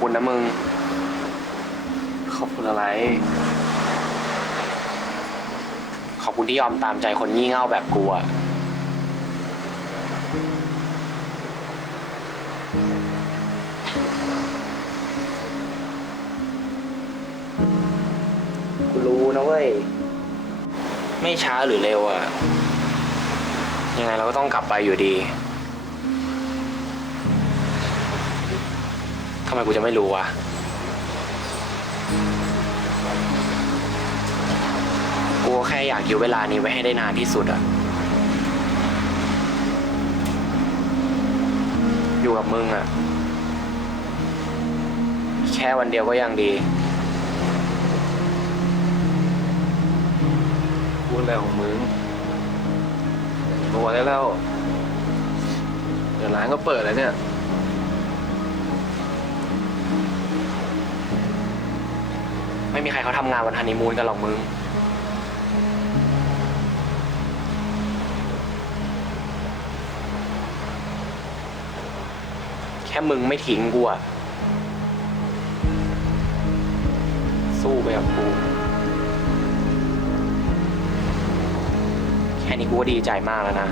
คุณนะมึง ขอบคุณอะไร ขอบคุณที่ยอมตามใจคนงี่เง่าแบบกูอะกูรู้นะเว้ย ไม่ช้าหรือเร็วอะยังไงเราก็ต้องกลับไปอยู่ดี ทำไมกูจะไม่รู้วะ กูแค่อยากอยู่เวลานี้ไว้ให้ได้นานที่สุดอะอยู่กับมึงอะแค่วันเดียวก็ยังดี พูดอะไรของมึงตัวได้แล้ว เดี๋ยวร้านก็เปิดแล้วเนี่ย ไม่มีใครเขาทำงานวันฮันนีมูนกันหรอกมึง แค่มึงไม่ทิ้งกูอะสู้ไปกับกู แค่นี้กูก็ดีใจมากแล้วนะ